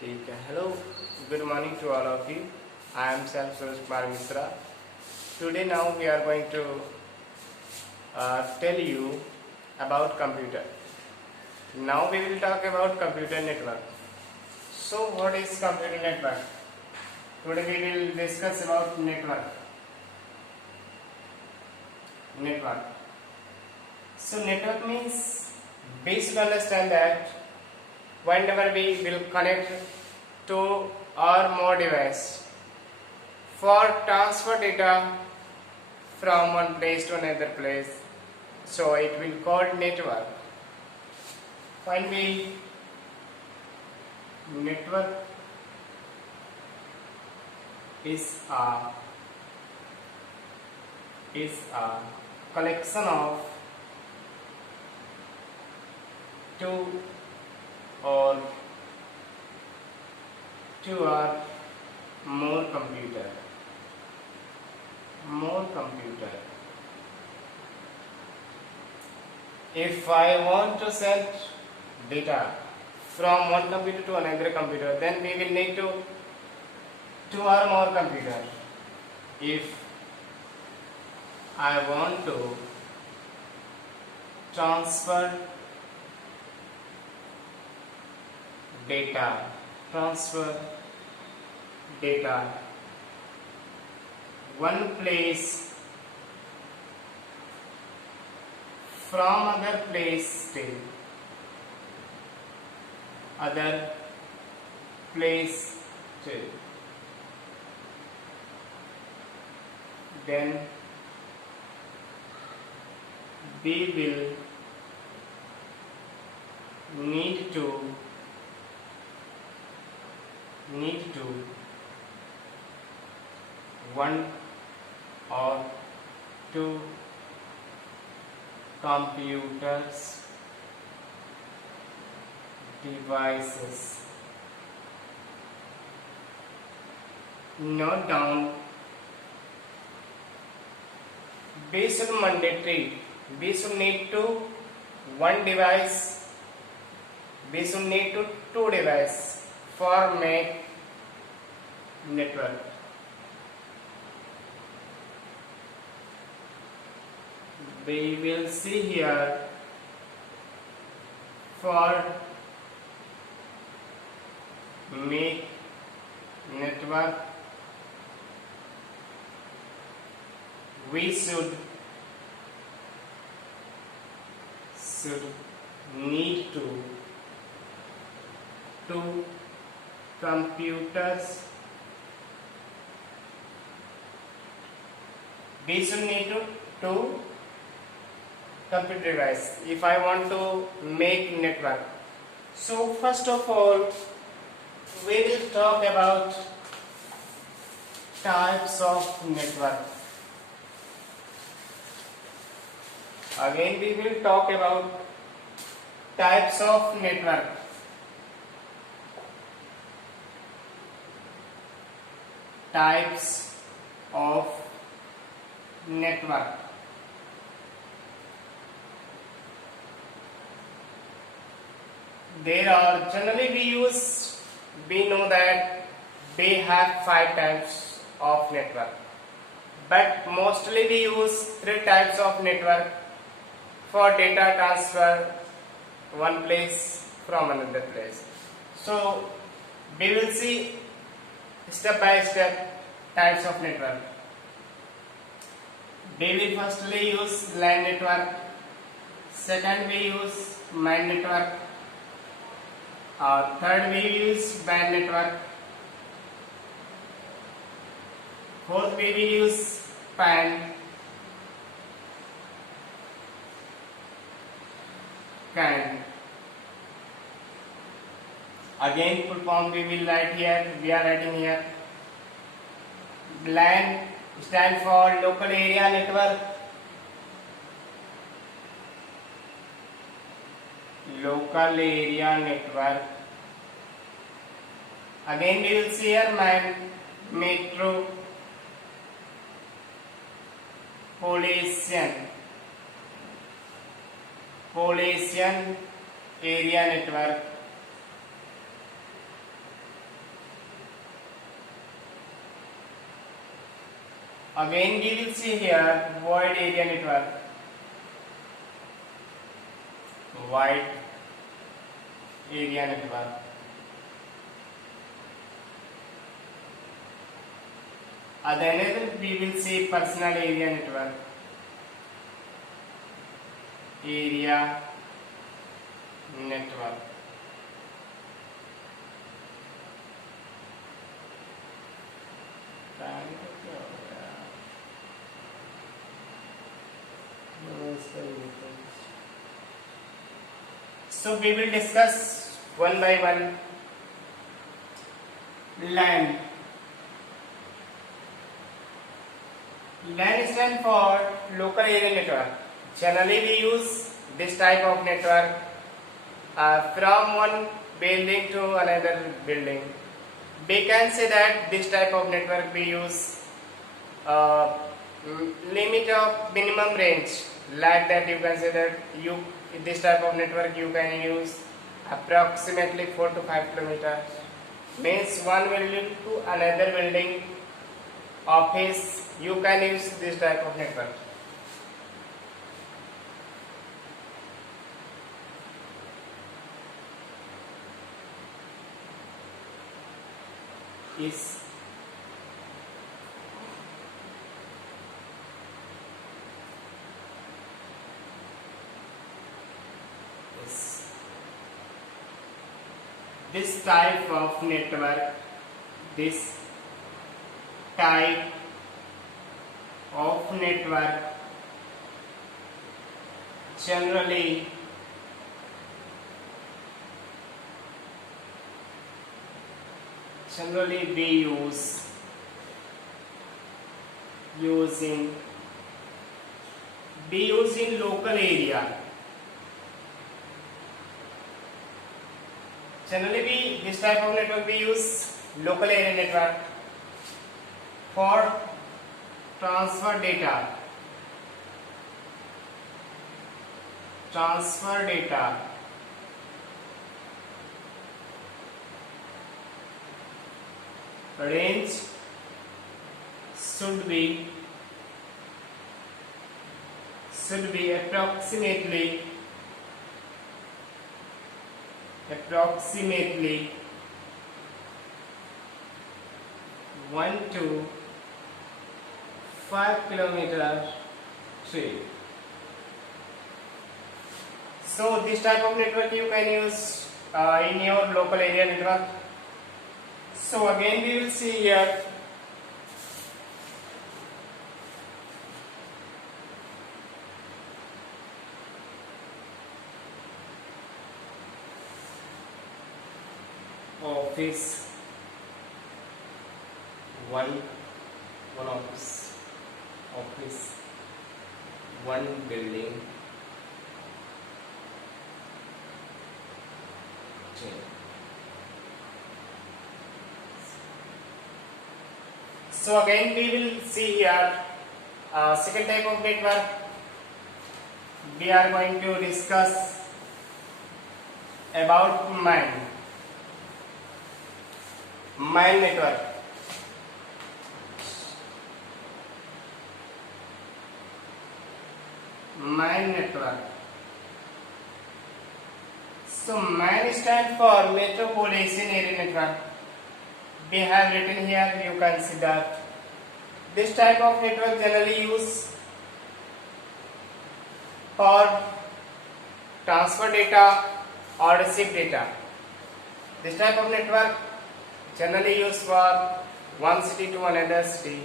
ठीक है. Hello, good morning to all of you. I am Self Suraj Kumar Mitra. Today now we are going to tell you about computer. Now we will talk about computer network. So what is computer network? Today we will discuss about network. Network. So network means we should understand that whenever we will connect two or more devices for transfer data from one place to another place, so it will called network. When we network is a collection of two or more computer. If I want to send data from one computer to another computer, then we will need to two or more computer. If I want to transfer data one place from other place to other place to, then we will need to one or two computers devices. Note down, we should mandatory, we should need to one device, we should need to two device for make network. We will see here for make network we should need to two computers. We should need to two computer device if I want to make network. So first of all, we will talk about types of network. Again we will talk about types of network. Types of network. There are generally we know that we have 5 types of network, but mostly we use 3 types of network for data transfer one place from another place. So we will see step by step types of network. We will firstly use LAN network, second we use MAN network, third we use WAN network, fourth we will use PAN, CAN. Again full form we will write here, we are writing here. LAN stand for local area network. Local area network. Again we will see here MAN, metro Polisian area network. Again we will see here wide area network. Wide area network. Another we will see personal area network. Area network. So we will discuss one by one. LAN. LAN stands for local area network. Generally we use this type of network from one building to another building. We can say that this type of network we use limit of minimum range, like that you can say that this type of network you can use approximately 4 to 5 kilometers. Means one building to another building, office, you can use this type of network. Is this type of network, this type of network generally we use in local area. Generally this type of network we use local area network for transfer data. Range should be approximately 1 to 5 kilometers tree. So this type of network you can use in your local area network. So again we will see here office, one office, one building, so again we will see here second type of network. We are going to discuss about MAN network. MAN network. So MAN stands for Metropolitan Area Network. We have written here, you can see that this type of network generally used for transfer data or receive data. This type of network generally used for one city to another city.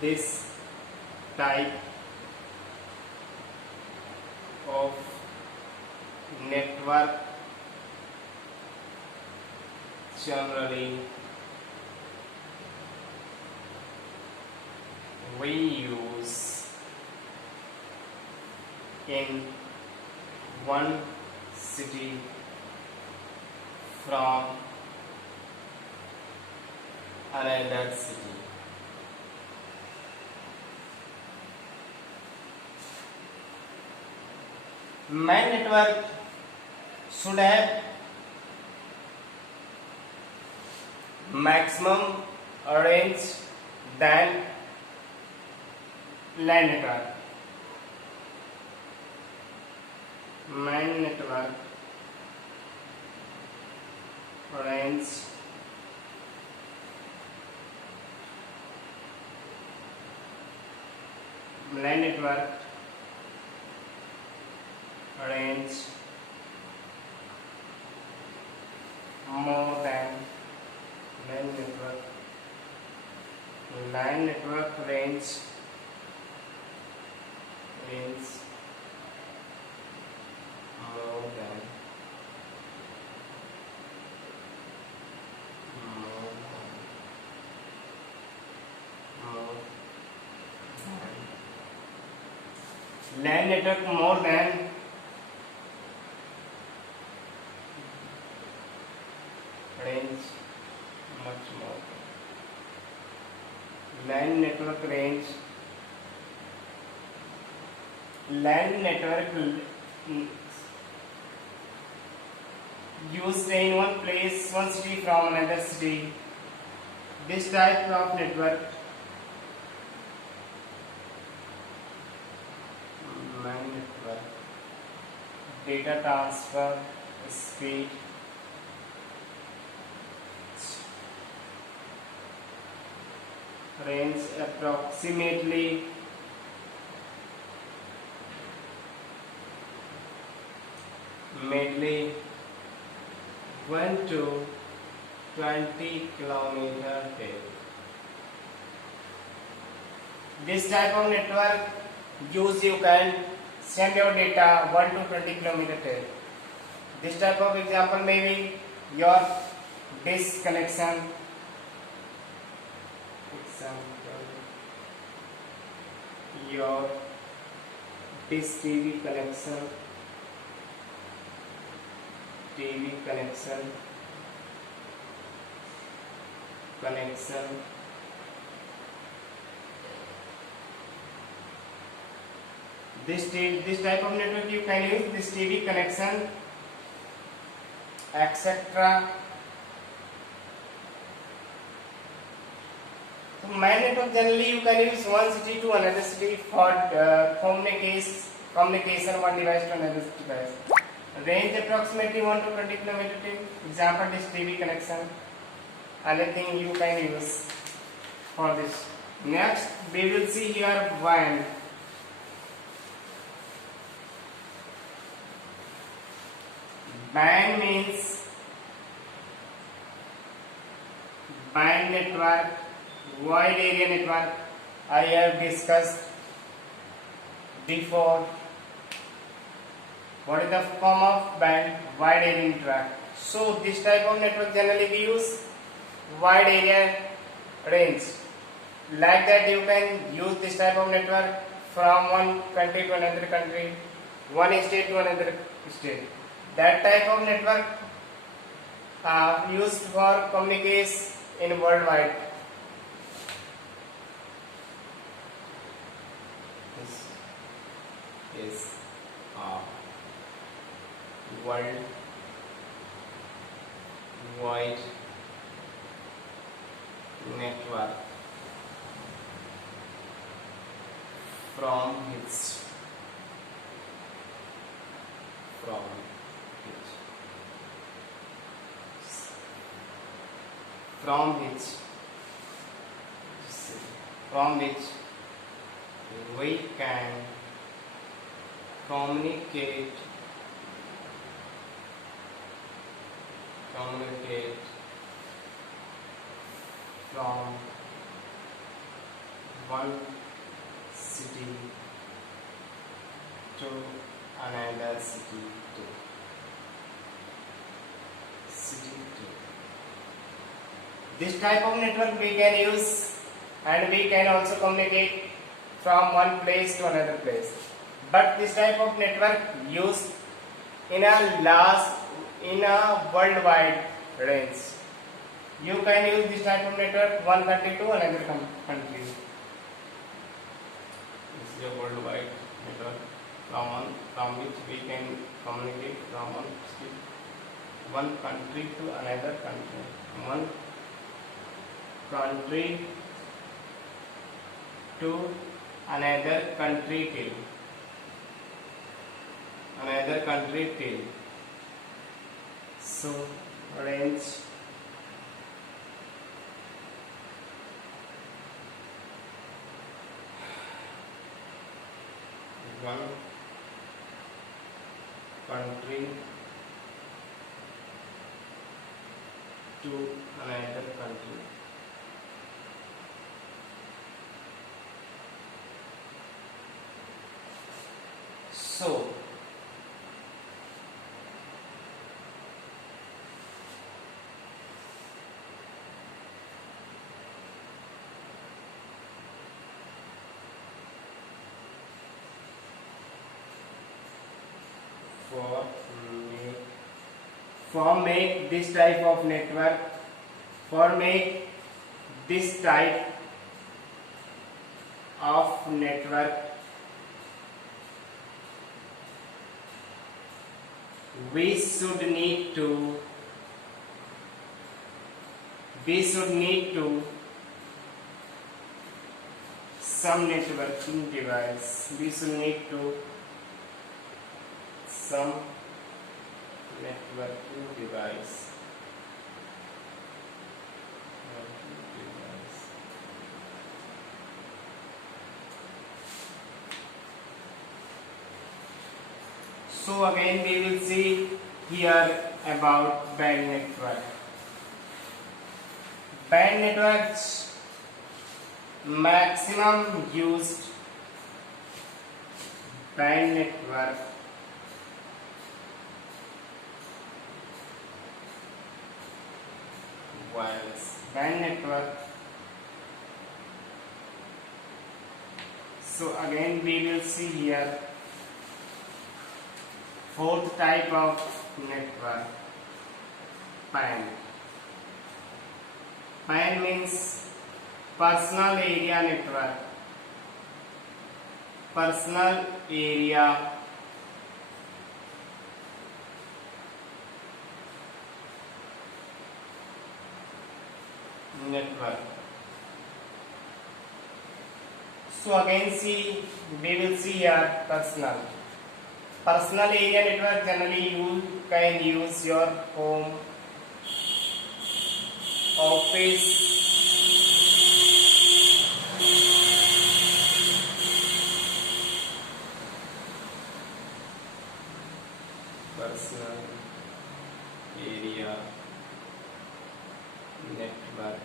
This type of network generally we use in one city from another city. My network should have maximum range than LAN network. My network range LAN network range more than LAN network. LAN network range more than LAN network more than range much more. LAN network range. LAN network used in one place, one city from another city. This type of network LAN network data transfer speed range approximately 1 to 20 kilometer per. This type of network use you can send your data 1 to 20 kilometer per. This type of example may be your dish connection. Example, your dish TV connection. This type of network you can use this TV connection, etc. So my network generally you can use one city to another city for communication one device to another device. Range approximately 1 to 20 km. Example this TV connection. Anything you can use for this. Next we will see here WAN. WAN means WAN network, wide area network. I have discussed before. What is the form of WAN? Wide area network. So this type of network generally we use wide area range. Like that you can use this type of network from one country to another country, one state to another state. That type of network used for communication in worldwide. This is worldwide network from which we can communicate from one city to another city to. This type of network we can use, and we can also communicate from one place to another place. But this type of network used in a worldwide range. You can use this type of network one country to another country. This is a worldwide network. from which we can communicate from one country to another country, one country to another country till so range one country to another country. So for make this type of network, we should need to some networking device. We should need to some networking device. So again we will see here about band network. Band networks maximum used band network wireless band network. So again we will see here fourth type of network, PAN. PAN means personal area network. Personal area network. So again we will see here personal area network. Generally you can use your home, office, personal area network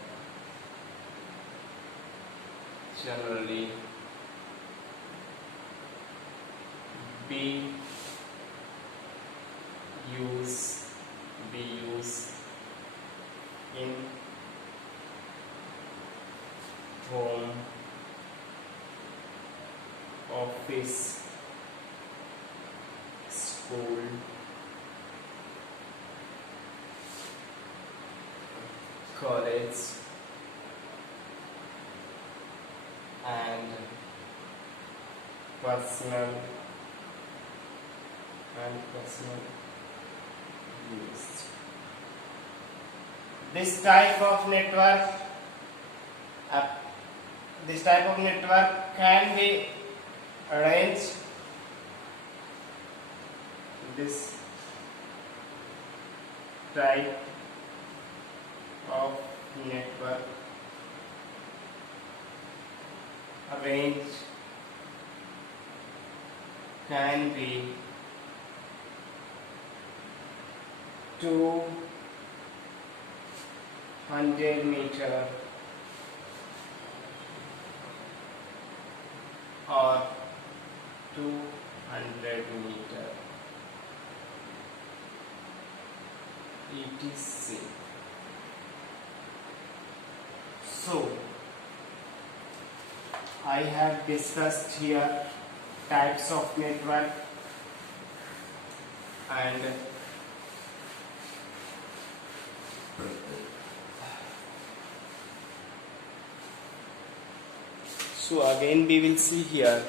generally be used in home, office, school, college, and personal use. This type of network can be arranged. This type of network arranged can be 200 meter or 200 meter etc. So I have discussed here types of network, and so again we will see here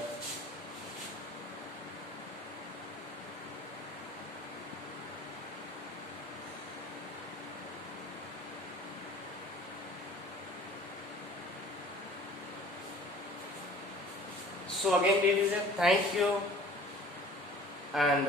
So again we will say thank you and